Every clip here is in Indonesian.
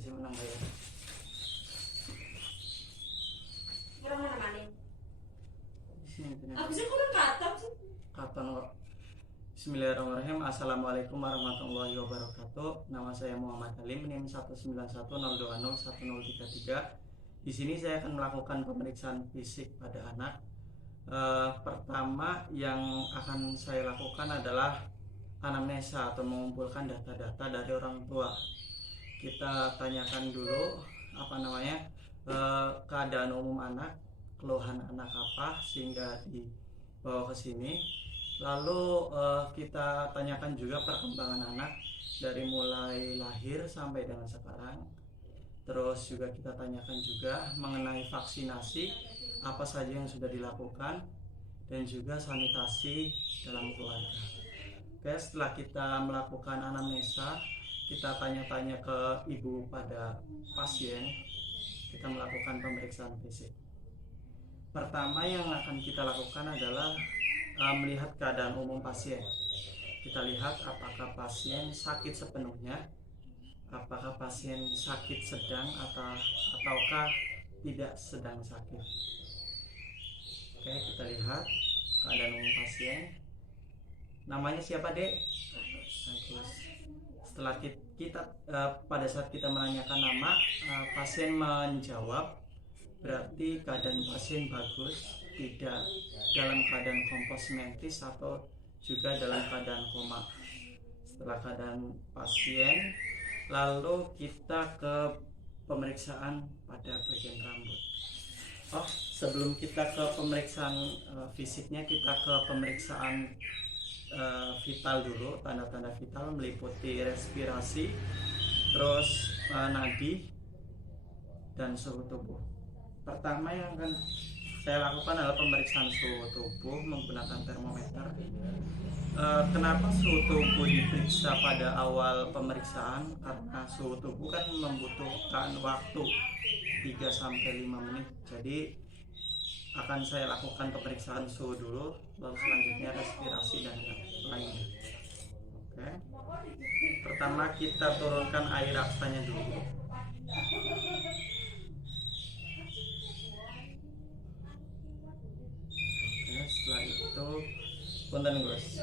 Bisa menang ya. Orang mana mana? Di sini Aku sih kurang katam sih. kapan kok. Bismillahirrahmanirrahim. Assalamualaikum warahmatullahi wabarakatuh. Nama saya Muhammad Halim, NIM 19102011033. Di sini saya akan melakukan pemeriksaan fisik pada anak. Pertama yang akan saya lakukan adalah anamnesa atau mengumpulkan data-data dari orang tua. Kita tanyakan dulu keadaan umum anak, keluhan anak apa sehingga dibawa ke sini. Lalu kita tanyakan juga perkembangan anak dari mulai lahir sampai dengan sekarang. Terus juga kita tanyakan juga mengenai vaksinasi, apa saja yang sudah dilakukan, dan juga sanitasi dalam keluarga. Oke, setelah kita melakukan anamnesa, kita tanya-tanya ke ibu pada pasien, kita melakukan pemeriksaan fisik. Pertama yang akan kita lakukan adalah melihat keadaan umum pasien. Kita lihat apakah pasien sakit sepenuhnya, apakah pasien sakit sedang ataukah tidak sedang sakit. Oke, kita lihat keadaan umum pasien. Namanya siapa, Dek? Agus. Setelah kita pada saat kita menanyakan nama, pasien menjawab, berarti keadaan pasien bagus, tidak dalam keadaan kompos mentis atau juga dalam keadaan koma. Setelah keadaan pasien, lalu kita ke pemeriksaan pada bagian rambut. Oh, sebelum kita ke pemeriksaan fisiknya, kita ke pemeriksaan vital dulu. Tanda-tanda vital meliputi respirasi, terus nadi, dan suhu tubuh. Pertama yang akan saya lakukan adalah pemeriksaan suhu tubuh menggunakan termometer. Kenapa suhu tubuh diperiksa pada awal pemeriksaan? Karena suhu tubuh kan membutuhkan waktu 3-5 menit. Jadi akan saya lakukan pemeriksaan suhu dulu, lalu selanjutnya respirasi dan lainnya. Oke. Pertama kita turunkan air aksanya dulu. Oke, setelah itu punten Gus.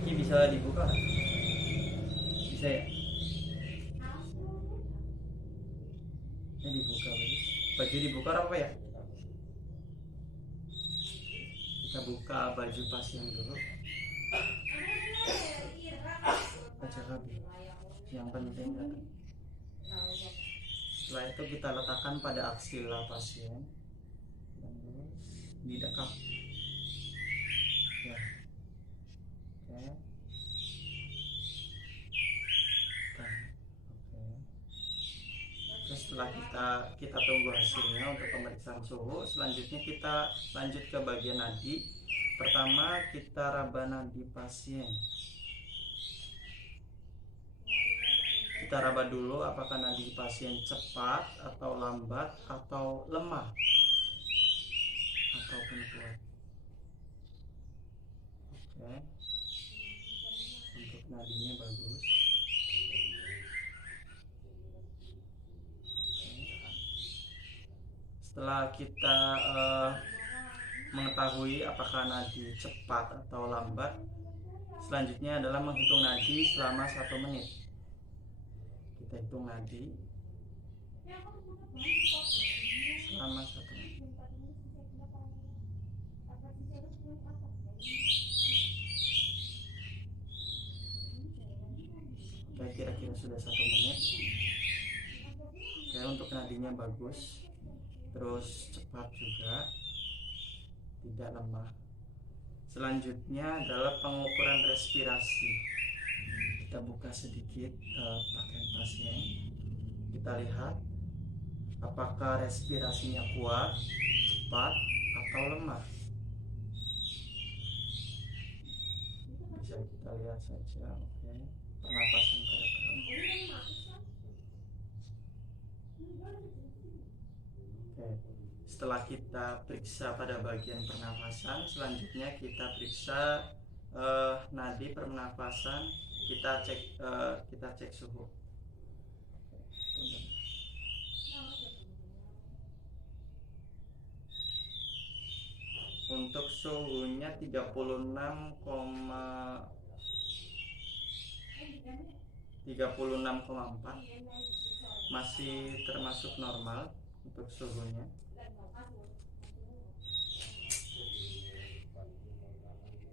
Ini bisa dibuka? Bisa ya? Ini dibuka, guys. Baju dibuka apa ya? Kita buka baju pasien dulu. Baca KB. Yang penting kan. Setelah itu kita letakkan pada aksila pasien. Didekap. Ya. Oke. Terus setelah kita tunggu hasilnya untuk pemeriksaan suhu, selanjutnya kita lanjut ke bagian nadi. Pertama kita raba nadi pasien. Kita raba dulu apakah nadi pasien cepat atau lambat atau lemah ataupun kuat. Oke. Untuk nadinya bagus. Setelah kita mengetahui apakah nadi cepat atau lambat, selanjutnya adalah menghitung nadi selama 1 menit. Kita hitung nadi selama 1 menit. Oke, kira-kira sudah 1 menit. Oke, untuk nadinya bagus, terus cepat juga, tidak lemah. Selanjutnya adalah pengukuran respirasi. Kita buka sedikit pakaian pasien. Kita lihat apakah respirasinya kuat, cepat, atau lemah. Bisa kita lihat saja. Oke. Pernapasan pada perut. Oke. Setelah kita periksa pada bagian pernapasan, selanjutnya kita periksa nadi pernapasan. Kita cek suhu. Untuk suhunya 36,4, masih termasuk normal untuk suhunya.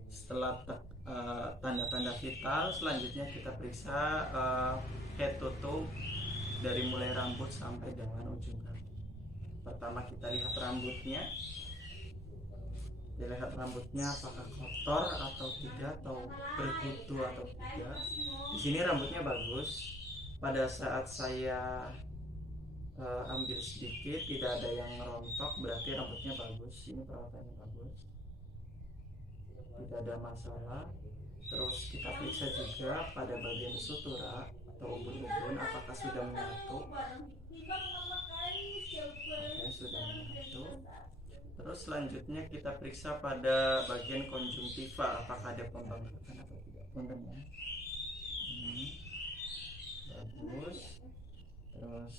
Setelah tanda-tanda vital, selanjutnya kita periksa head to toe dari mulai rambut sampai dengan ujung kaki. Pertama kita lihat rambutnya. Dilihat rambutnya apakah kotor atau tidak, atau berkutu atau tidak. Di sini rambutnya bagus. Pada saat saya ambil sedikit, tidak ada yang rontok, berarti rambutnya bagus. Ini perawatannya bagus, tidak ada masalah. Terus kita periksa juga pada bagian sutura atau ubun-ubun apakah sudah menyatu. Oke, sudah menyatu. Terus selanjutnya kita periksa pada bagian konjungtiva apakah ada pembengkakan atau tidak. Puntennya bagus. Terus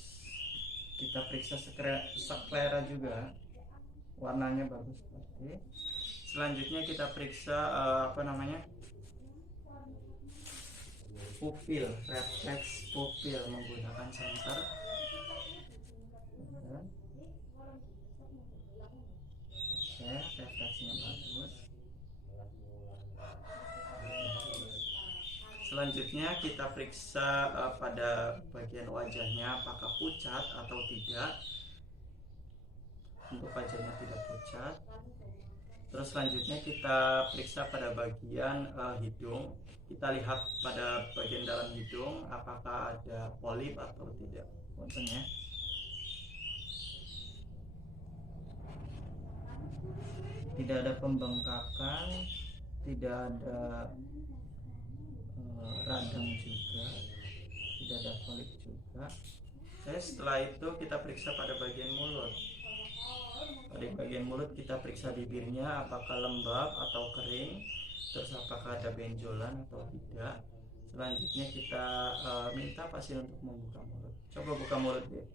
kita periksa sklera juga, warnanya bagus. Oke. Selanjutnya kita periksa pupil, refleks pupil menggunakan sensor. Oke, refleksinya bagus. Selanjutnya kita periksa pada bagian wajahnya apakah pucat atau tidak. Untuk wajahnya tidak pucat. Terus selanjutnya kita periksa pada bagian hidung. Kita lihat pada bagian dalam hidung apakah ada polip atau tidak. Puntennya. Tidak ada pembengkakan, tidak ada radang juga, tidak ada polip juga. Oke, setelah itu kita periksa pada bagian mulut. Pada bagian mulut kita periksa bibirnya apakah lembab atau kering, terus apakah ada benjolan atau tidak. Selanjutnya kita minta pasien untuk membuka mulut. Coba buka mulut deh.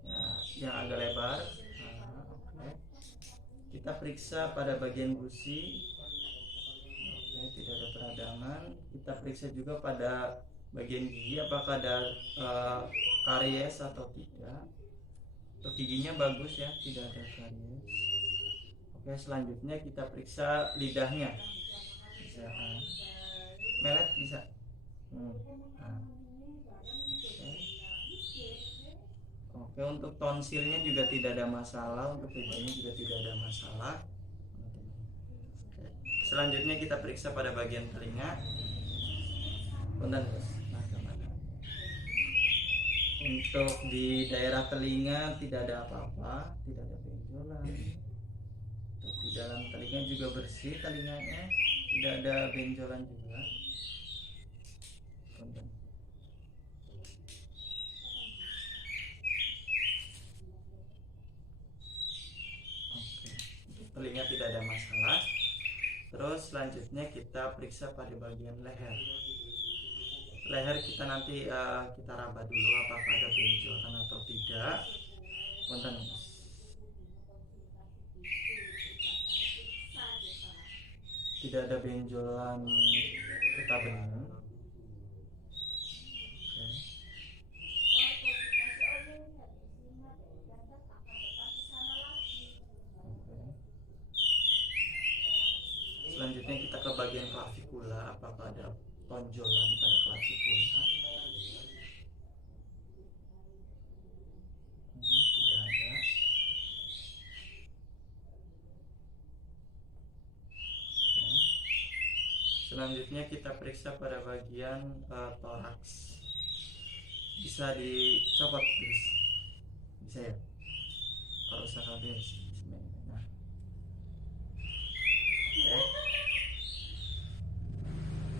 Ya, yang agak lebar. Oke. Kita periksa pada bagian gusi. Oke, tidak ada peradangan. Kita periksa juga pada bagian gigi apakah ada karies atau tidak. Untuk giginya bagus ya, tidak ada karies. Oke, selanjutnya kita periksa lidahnya. Bisa melet bisa. Oke, untuk tonsilnya juga tidak ada masalah, untuk lidahnya juga tidak ada masalah. Oke. Selanjutnya kita periksa pada bagian telinga. Punten, untuk di daerah telinga tidak ada apa-apa, tidak ada benjolan. Untuk di dalam telinga juga bersih telinganya, tidak ada benjolan juga. Punten. Oke, untuk telinga tidak ada masalah. Terus selanjutnya kita periksa pada bagian leher. Leher kita nanti kita raba dulu apakah ada benjolan atau tidak. Punten, Mas. Tidak ada benjolan getah bening. Oke. Selanjutnya kita ke bagian klavikula apakah ada tonjolan pada klavikula. Tidak ada. Oke. Selanjutnya kita periksa pada bagian toraks. Bisa dicopot, bisa ya? Kalau usah habis. Nah. Oke.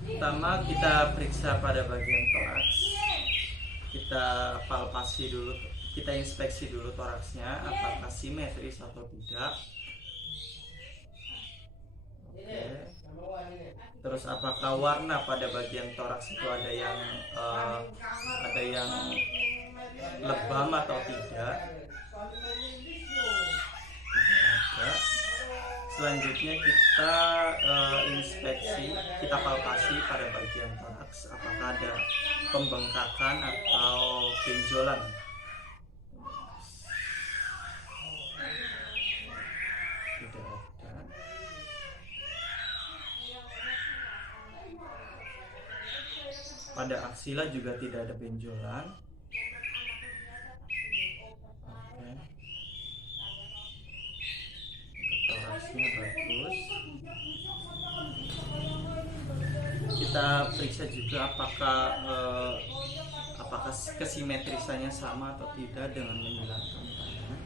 Pertama kita periksa pada bagian toraks. Kita palpasi dulu, kita inspeksi dulu toraksnya apakah simetris atau tidak. Oke. Terus apakah warna pada bagian toraks itu ada yang atau tidak? Ada. Selanjutnya kita inspeksi, kita palpasi pada bagian toraks apakah ada pembengkakan atau benjolan. Tidak ada. Pada aksila juga tidak ada benjolan. Oke. Toraksnya bagus. Kita periksa juga apakah kesimetrisannya sama atau tidak dengan menjalankan tangan.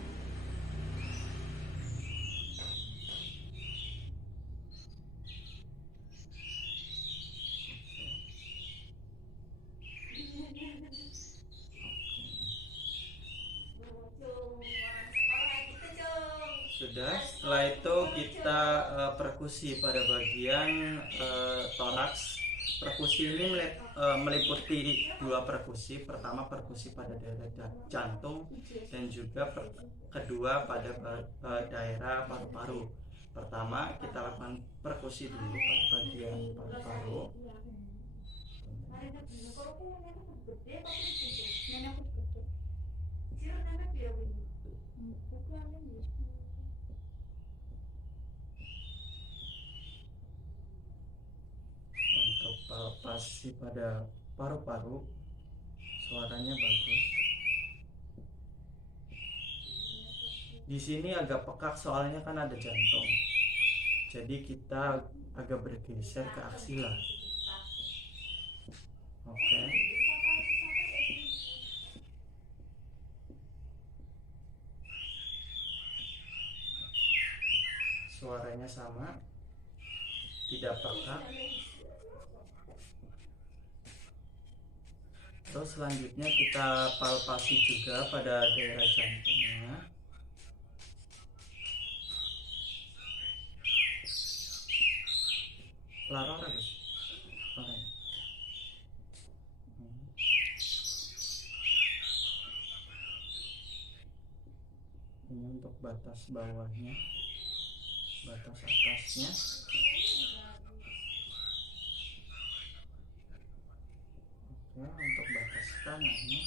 Sudah, setelah itu kita perkusi pada bagian toraks. Perkusi ini meliputi dua perkusi. Pertama perkusi pada daerah jantung dan juga kedua pada daerah paru-paru. Pertama kita lakukan perkusi dulu pada bagian paru-paru. Untuk palpasi pada paru-paru, suaranya bagus. Di sini agak pekak soalnya kan ada jantung. Jadi kita agak bergeser ke aksila. Oke. Suaranya sama, tidak pekak. Terus selanjutnya kita palpasi juga pada daerah jantungnya. Lara Gus. Ini untuk batas bawahnya, batas atasnya. Oke, untuk batas kanannya.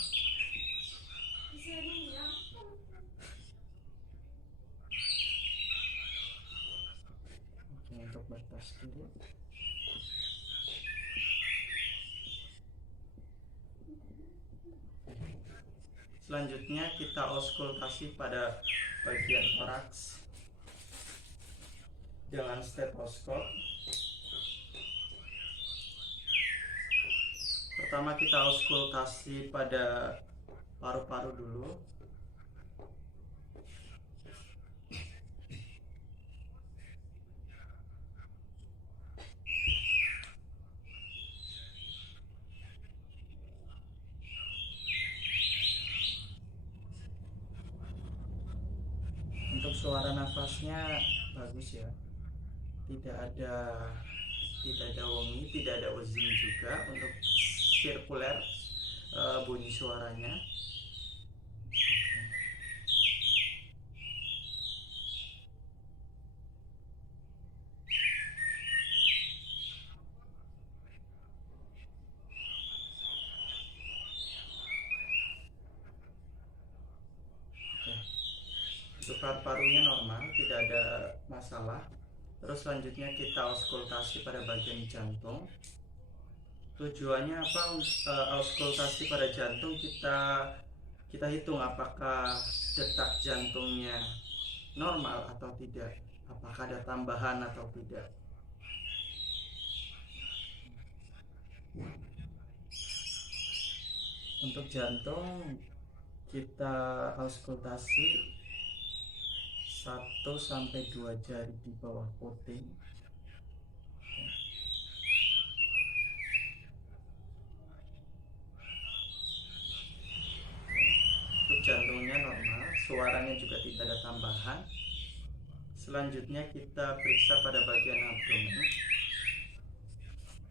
Oke, untuk batas kiri. Selanjutnya kita auskultasi pada bagian toraks dengan stetoskop. Pertama kita auskultasi pada paru-paru dulu. Untuk suara nafasnya bagus ya, tidak ada wangi, tidak ada ozin juga. Untuk sirkuler bunyi suaranya. Untuk paru-parunya normal, tidak ada masalah. Terus selanjutnya kita auskultasi pada bagian jantung. Tujuannya apa? Auskultasi pada jantung kita hitung apakah detak jantungnya normal atau tidak, apakah ada tambahan atau tidak. Untuk jantung kita auskultasi 1-2 jari di bawah puting. Untuk jantungnya normal, suaranya juga tidak ada tambahan. Selanjutnya kita periksa pada bagian abdomen.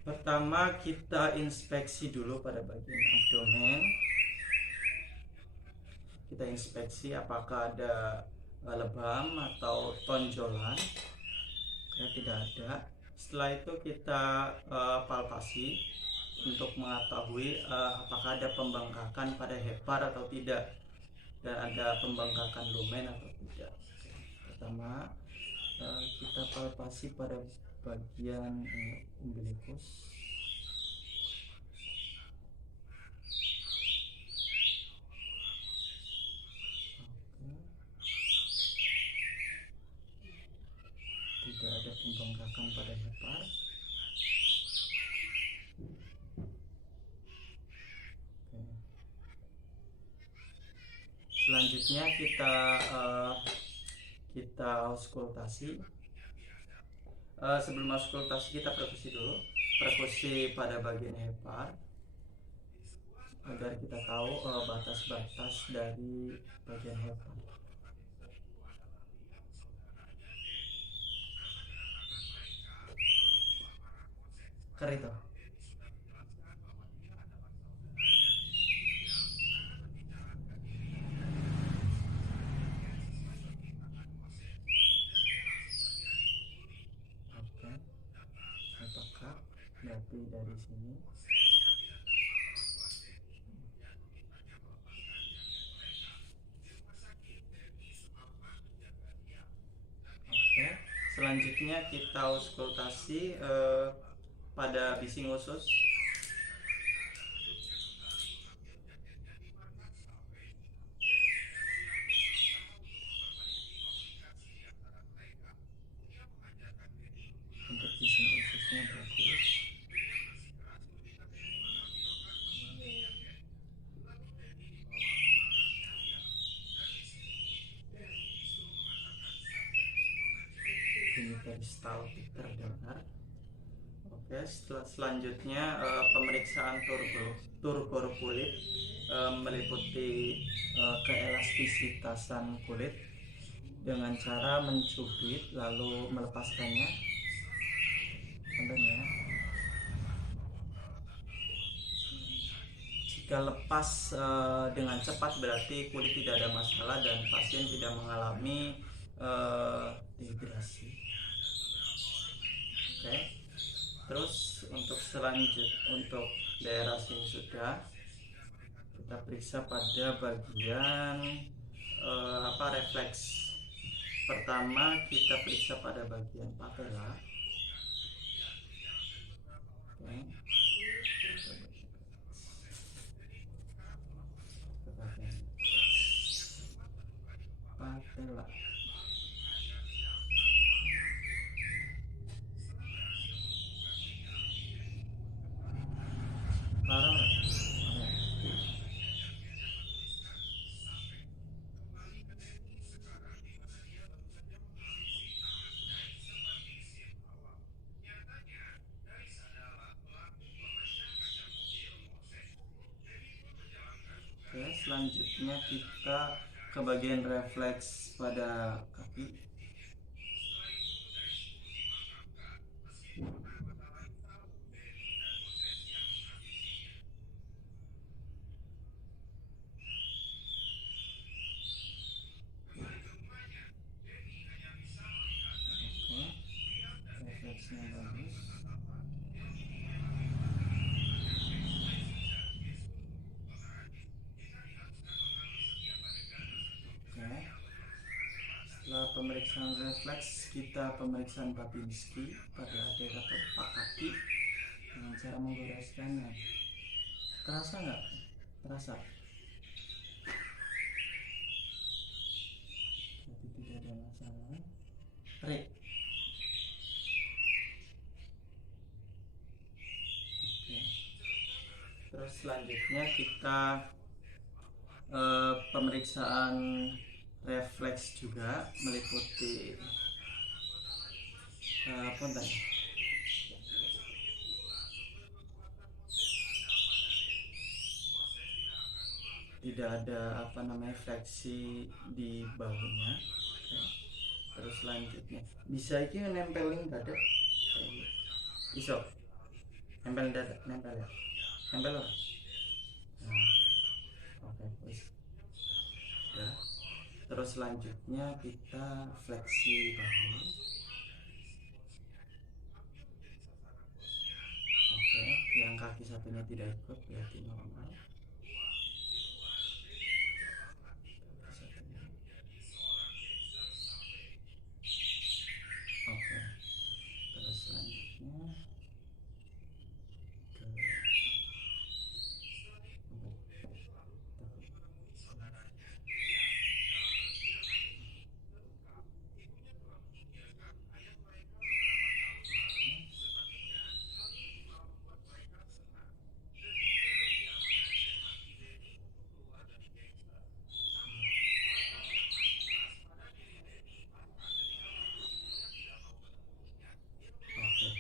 Pertama kita inspeksi dulu pada bagian abdomen. kita inspeksi apakah ada lebam atau tonjolan. Tidak ada. Setelah itu kita palpasi untuk mengetahui apakah ada pembengkakan pada hepar atau tidak, dan ada pembengkakan lumen atau tidak. Pertama, kita palpasi pada bagian umbilikus. Tidak ada pembengkakan pada hepar. Selanjutnya kita auskultasi. Sebelum auskultasi kita perkusi dulu, perkusi pada bagian hepar agar kita tahu batas-batas dari bagian hepar. Kerito. Oke. Apakah berarti dari sini? Oke. Selanjutnya kita auskultasi pada bising usus. Untuk bising ususnya bagus. Bunyi peristaltik terdengar. Oke, selanjutnya pemeriksaan turgor kulit meliputi keelastisitasan kulit dengan cara mencubit lalu melepaskannya. Contohnya, jika lepas dengan cepat berarti kulit tidak ada masalah dan pasien tidak mengalami dehidrasi. Oke. Terus untuk daerah sini sudah kita periksa pada bagian refleks. Pertama kita periksa pada bagian patella. Oke. Patella. Oke, selanjutnya kita ke bagian refleks pada kaki. Oke, refleksnya bagus. Setelah pemeriksaan refleks, kita pemeriksaan Babinski pada daerah telapak kaki dengan cara menggoreskannya. Terasa nggak? Terasa? Jadi tidak ada masalah. Tarik. Oke. Terus selanjutnya kita pemeriksaan refleks juga meliputi punten. Tidak ada fleksi di bahunya. Oke. Terus selanjutnya bisa iki nempelin dada kayak gitu. Iso nempel dada, nempel ya, nempel loh. Nah, oke, wis. Terus selanjutnya kita fleksi bahu. Oke, yang kaki satunya tidak ikut berarti normal. Kaki satunya. Oke. Terus selanjutnya ke Oke,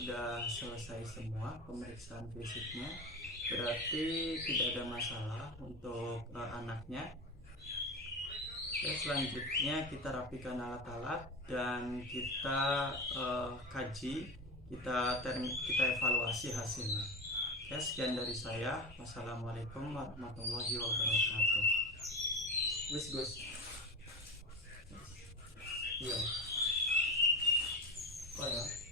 udah selesai semua pemeriksaan fisiknya, berarti tidak ada masalah untuk anaknya. Oke, selanjutnya kita rapikan alat-alat dan kita kaji, kita evaluasi hasilnya. Oke, sekian dari saya. Wassalamualaikum warahmatullahi wabarakatuh. Wis Gus. Iya. Oh ya.